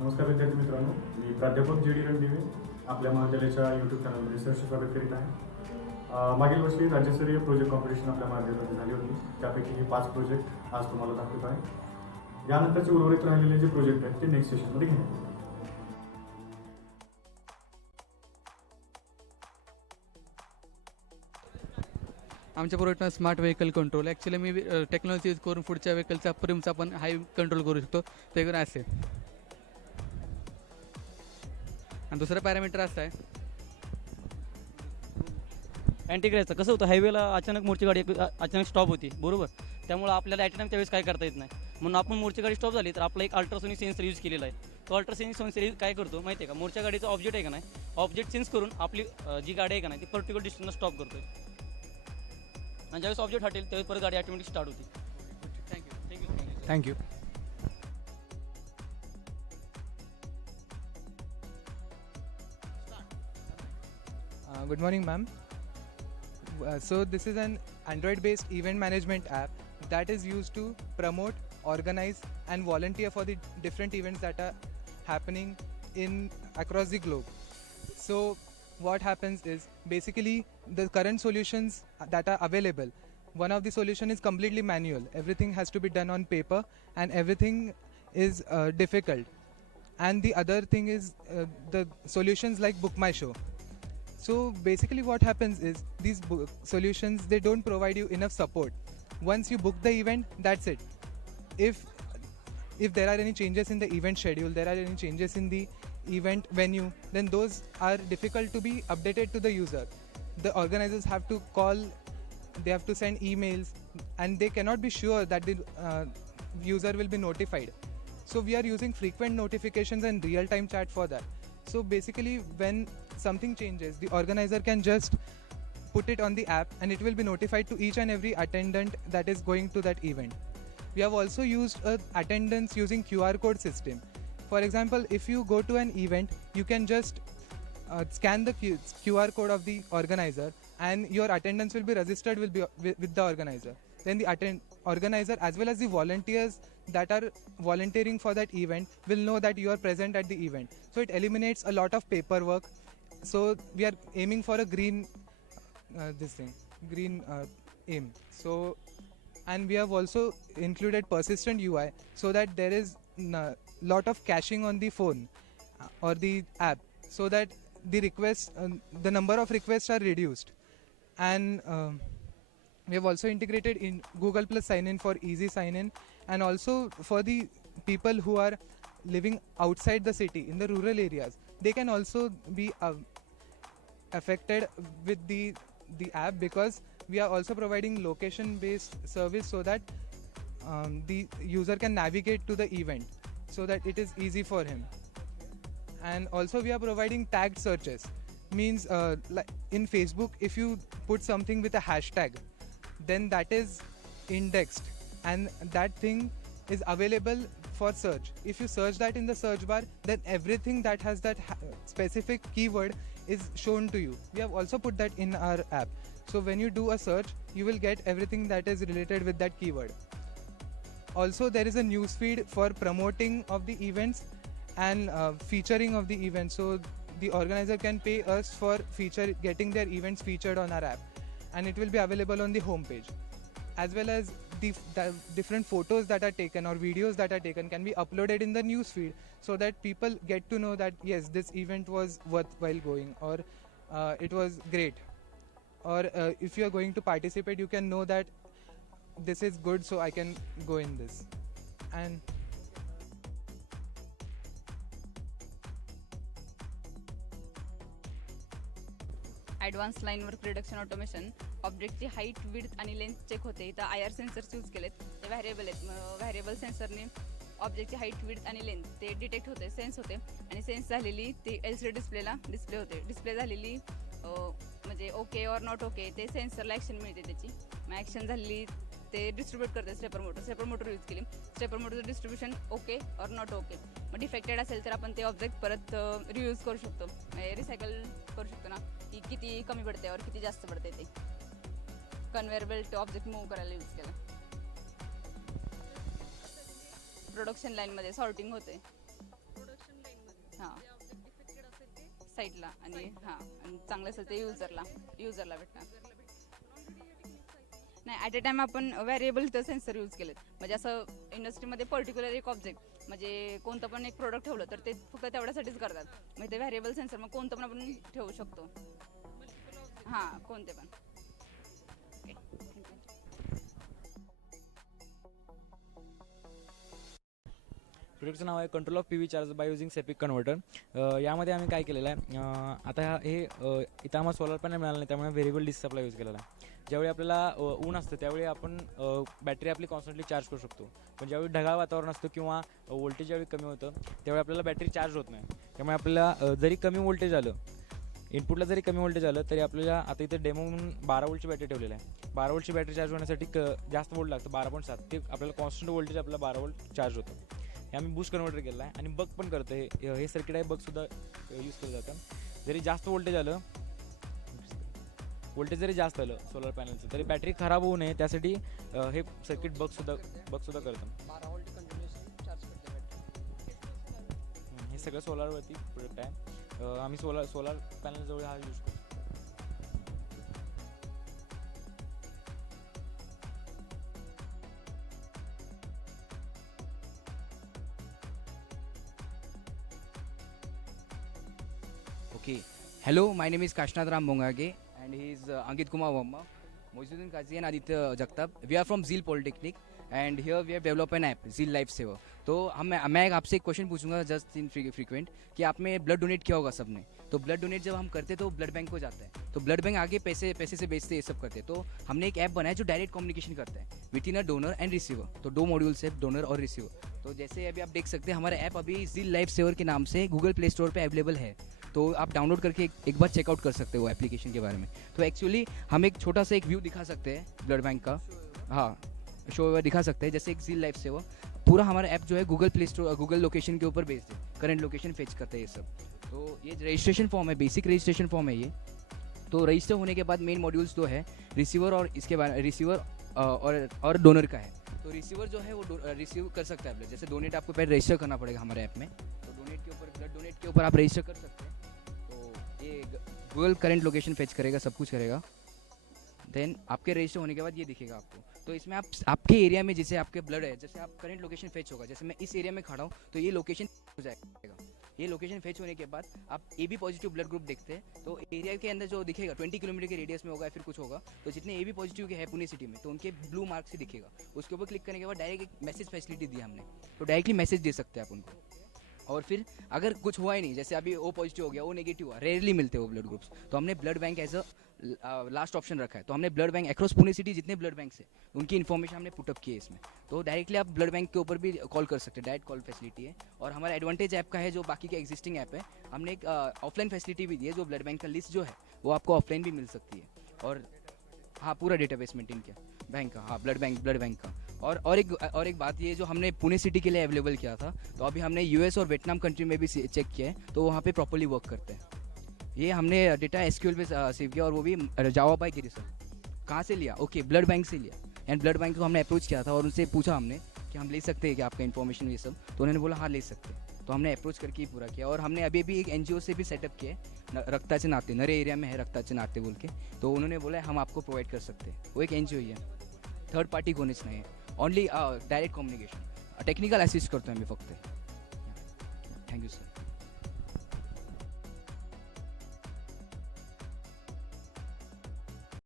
नमस्कार विद्यार्थी मित्रांनो, मी प्राध्यापक जी डी रणदिवे आपल्या महाविद्यालयाच्या यूट्यूब चॅनलमध्ये सहर्ष स्वागत करीत आहे. मागील वर्षी राज्यस्तरीय प्रोजेक्ट कॉम्पिटिशन आपल्या महाविद्यालयामध्ये झाली होती. त्यापैकी हे 5 प्रोजेक्ट आज तुम्हाला दाखवत आहे. यानंतरचे उर्वरित राहिलेले जे प्रोजेक्ट आहेत ते नेक्स्ट सेशनमध्ये घेण्यात येतील. आमच्या प्रोडक्टनं स्मार्ट व्हेकल कंट्रोल ॲक्च्युली मी टेक्नॉलॉजी यूज करून पुढच्या व्हेकलचा परिमचा पण हाय कंट्रोल करू शकतो. ते करून असे आणि दुसरं पॅरामीटर असं आहे अँटीग्रेसचं कसं होतं, हायवेला अचानक मोठी गाडी अचानक स्टॉप होती, बरोबर. त्यामुळे आपल्याला ॲट टाइम त्यावेळेस काय करता येत नाही. म्हणून आपण मोठी गाडी स्टॉप झाली तर आपला एक अल्ट्रासोनिक सेन्सर यूज केलेला आहे. तो अल्ट्रासोनिक सेन्सर काय करतो माहिती आहे का, मोठ्या गाडीचा ऑब्जेक्ट आहे का नाही, ऑब्जेक्ट सेन्स करून आपली जी गाडी आहे का नाही ती पर्टिक्युलर डिस्टन्सला स्टॉप करतो आणि ज्यावेळेस ऑब्जेक्ट हटेल त्यावेळेस परत गाडी ऑटोमॅटिक स्टार्ट होती. Thank you thank you. Good morning, ma'am. So this is an Android-based event management app that is used to promote, organize, and volunteer for the different events that are happening across the globe. So what happens is basically the current solutions that are available. One of the solution is completely manual. Everything has to be done on paper, and everything is difficult. And the other thing is the solutions like Book My Show. So basically what happens is these solutions, they don't provide you enough support. Once you book the event, that's it. If there are any changes in the event schedule, there are any changes in the event venue, then those are difficult to be updated to the user. The organizers have to call, they have to send emails, and they cannot be sure that the user will be notified. So we are using frequent notifications and real-time chat for that. So basically when something changes, the organizer can just put it on the app and it will be notified to each and every attendant that is going to that event. We have also used attendance using QR code system. For example, if you go to an event, you can just scan the QR code of the organizer and your attendance will be registered with the organizer. Then the organizer as well as the volunteers that are volunteering for that event will know that you are present at the event. So it eliminates a lot of paperwork. So we are aiming for a green aim. So, and we have also included persistent UI so that there is lot of caching on the phone or the app, so that the number of requests are reduced. And we have also integrated in Google Plus sign-in for easy sign-in, and also for the people who are living outside the city in the rural areas, they can also be affected with the app, because we are also providing location-based service so that the user can navigate to the event so that it is easy for him. And also we are providing tagged searches, means like in Facebook, if you put something with a hashtag, then that is indexed and that thing is available for search. If you search that in the search bar, then everything that has that specific keyword is shown to you. We have also put that in our app. So when you do a search, you will get everything that is related with that keyword. Also there is a news feed for promoting of the events and featuring of the events. So the organizer can pay us for getting their events featured on our app, and it will be available on the home page. As well as the different photos that are taken or videos that are taken can be uploaded in the news feed, so that people get to know that yes, this event was worthwhile going, or it was great, or if you are going to participate, you can know that this is good, so I can go in this. And advance line work reduction automation, ऑब्जेक्टची height, width आणि length check होते. इथं IR sensors use केलेत, ते variable आहेत. Variable सेन्सरने ऑब्जेक्टची height, width आणि लेंथ ते डिटेक्ट होते, सेन्स होते, आणि सेन्स झालेली ती LCD डिस्प्लेला डिस्प्ले होते. डिस्प्ले झालेली म्हणजे ओके ऑर नॉट ओके, ते सेन्सरला ॲक्शन मिळते त्याची. मग ॲक्शन झालेली ते डिस्ट्रीब्यूट करते स्टेपर मोटर यूज केली. स्टेपर मोटरचं distribution okay or not okay. मग डिफेक्टेड असेल तर आपण ते ऑब्जेक्ट परत रियूज करू शकतो, रिसायकल करू शकतो ना, की किती कमी पडते और किती जास्त पडते. ते कन्व्हेअर बेल्ट ऑब्जेक्ट मूव्ह करायला यूज केलं. प्रोडक्शन लाईनमध्ये सॉर्टिंग होते. हां साईडला आणि हां आणि चांगलं असेल ते युजरला भेटणार. नाही ॲट अ टाइम आपण व्हॅरिएबल इथं सेन्सर यूज केलेत. म्हणजे असं इंडस्ट्रीमध्ये पर्टिक्युलर एक ऑब्जेक्ट म्हणजे कोणतं पण एक प्रोडक्ट ठेवलं तर ते फक्त तेवढ्यासाठीच करतात. मग ते व्हॅरिएबल सेन्सर मग कोणतं पण आपण ठेवू शकतो. हां कोणते पण. Okay thank you. प्रोडक्टचं नाव आहे control of PV charge by using SEPIC converter. यामध्ये आम्ही काय केलेलं आहे, आता हे इथं आम्हाला सोलर पॅनल मिळालं नाही, त्यामुळे व्हेरिएबल डिसी सप्लाय यूज केलेला आहे. ज्यावेळी आपल्याला ऊन असतं त्यावेळी आपण बॅटरी आपली कॉन्स्टंटली चार्ज करू शकतो, पण ज्यावेळी ढगाळ वातावरण असतं किंवा व्होल्टेज ज्यावेळी कमी होतं त्यावेळी आपल्याला बॅटरी चार्ज होत नाही. त्यामुळे आपल्याला जरी कमी व्होल्टेज आलं, इनपुटला जरी कमी व्होल्टेज आलं तरी आपल्याला आता इथे डेमो म्हणून 12 वोल्टची बॅटरी ठेवलेली आहे. 12 वोल्टची बॅटरी चार्ज होण्यासाठी जास्त वोल्ट लागतं, 12.7. ते आपल्याला कॉन्स्टंट व्होल्टेज आपल्याला 12 वोल्ट चार्ज होतं. हे आम्ही बूस्ट कन्व्हर्टर केलं आहे आणि बग पण करतं. हे सर्किट आहे, बगसुद्धा यूज केलं जातं. जरी जास्त व्होल्टेज आलं, व्होल्टेज जरी जास्त आलं सोलर पॅनलचं तरी बॅटरी खराब होऊ नये त्यासाठी हे सर्किट बगसुद्धा करतं. हे सगळं सोलारवरती प्रोडक्ट आहे. आम्ही सोलार पॅनलजवळ हा यूज करतो. Okay. Hello, my name is Kashnath Ram Bongage and he is Ankit Kumar Verma, Moizuddin Kazi and Aditya Jagtap. We are from Zeal Polytechnic and here we have developed an app, Zeal Lifesaver. तो मैं आपसे एक question पूछूंगा just in frequent कि आपने blood donate किया होगा सबने. तो ब्लड डोनेट जब हम करते तो ब्लड बैंक को जाता है, तो ब्लड बैंक आगे पैसे से बेचते ये सब करते. तो हमने एक ऐप बनाया जो डायरेक्ट कम्युनिकेशन करता है with in a donor and receiver. तो 2 मॉड्यूल्स है, डोनर और रिसीवर. तो जैसे अभी आप देख सकते हैं हमारा ऐप अभी ज़ील लाइफ सेवर के नाम से गूगल प्ले स्टोर पे अवेलेबल है. तो आप डाउनलोड करके एक बार चेकआउट कर सकते हो एप्लीकेशन के बारे में. तो एक्चुअली हम एक छोटा सा एक व्यू दिखा सकते हैं ब्लड बैंक का. हाँ शो दिखा सकते हैं जैसे एक ज़ील लाइफ सेवर. पूरा हमारा ऐप जो है Google play store Google location के ऊपर बेस्ड है, करंट लोकेशन फेच करते हैं ये सब. तो ये रजिस्ट्रेशन फॉर्म है, बेसिक रजिस्ट्रेशन फॉर्म है ये. तो रजिस्टर होने के बाद मेन मॉड्यूल्स दो है, रिसीवर और इसके बारे रिसीवर और डोनर का है. तो रिसीवर जो है वो रिसीव कर सकता है ब्लड. जैसे डोनेट आपको पहले रजिस्टर करना पड़ेगा हमारे ऐप में. तो डोनेट के ऊपर ब्लड डोनेट के ऊपर आप रजिस्टर कर सकते हैं. तो ये गूगल करंट लोकेशन फेच करेगा, सब कुछ करेगा. देन आपके रजिस्टर होने के बाद ये दिखेगा आपको. तो इसमें आप आपके एरिया में जैसे आपके ब्लड है, जैसे आप करंट लोकेशन फेच होगा, जैसे मैं इस एरिया में खड़ा हूँ तो ये लोकेशन हो जाएगा. ये लोकेशन फेच होने के बाद आप AB पॉजिटिव ब्लड ग्रुप देखते हैं तो एरिया के अंदर जो दिखेगा 20 किलोमीटर के रेडियस में होगा या फिर कुछ होगा. तो जितने AB पॉजिटिव के है पुणे सिटी में तो उनके ब्लू मार्क से दिखेगा. उसके ऊपर क्लिक करने के बाद डायरेक्ट एक मैसेज फैसिलिटी दी हमने. तो डायरेक्टली मैसेज दे सकते हैं आप उनको. और फिर अगर कुछ हुआ ही नहीं, जैसे अभी O पॉजिटिव हो गया, O नेगेटिव हुआ, रेयरली मिलते हैं वो ब्लड ग्रुप्स, तो हमने blood bank as a last option रखा है. तो हमने blood bank across Pune city जितने ब्लड बैंक है उनकी इन्फॉर्मेशन हमने पुटअप की है इसमें. तो डायरेक्टली आप ब्लड बैंक के ऊपर भी कॉल कर सकते हैं, डायरेक्ट कॉल फैसिलिटी है. और हमारा एडवांटेज ऐप का है जो बाकी का एग्जिस्टिंग ऐप है, हमने एक ऑफलाइन फैसिलिटी भी दी है. जो ब्लड बैंक का लिस्ट जो है वो आपको ऑफलाइन भी मिल सकती है. और हाँ पूरा डेटाबेस मेंटेन किया बैंक का. हाँ ब्लड बैंक का. और एक बात ये जो हमने पुणे सिटी के लिए अवेलेबल किया था, तो अभी हमने US और वियतनाम कंट्री में भी चेक किया है तो वहाँ पे प्रॉपर्ली वर्क करते हैं. ये हमने डेटा SQL पे सेव किया और वो भी जावा बाय गिरी सर. कहाँ से लिया? ओके ब्लड बैंक से लिया. एंड ब्लड बैंक को हमने अप्रोच किया था और उनसे पूछा हमने कि हम ले सकते हैं कि आपका इन्फॉर्मेशन ये सब. तो उन्होंने बोला हाँ ले सकते हैं. तो हमने अप्रोच करके ही पूरा किया. और हमने अभी भी एक NGO से भी सेटअप किया है, रक्ताचे नाते, नरे एरिया में है रक्ताचे नाते बोल के. तो उन्होंने बोला हम आपको प्रोवाइड कर सकते हैं. वो एक NGO ही है, थर्ड पार्टी कोणीच नाही आहे. Only direct communication, technical assist करतो आम्ही फक्त. Thank you sir.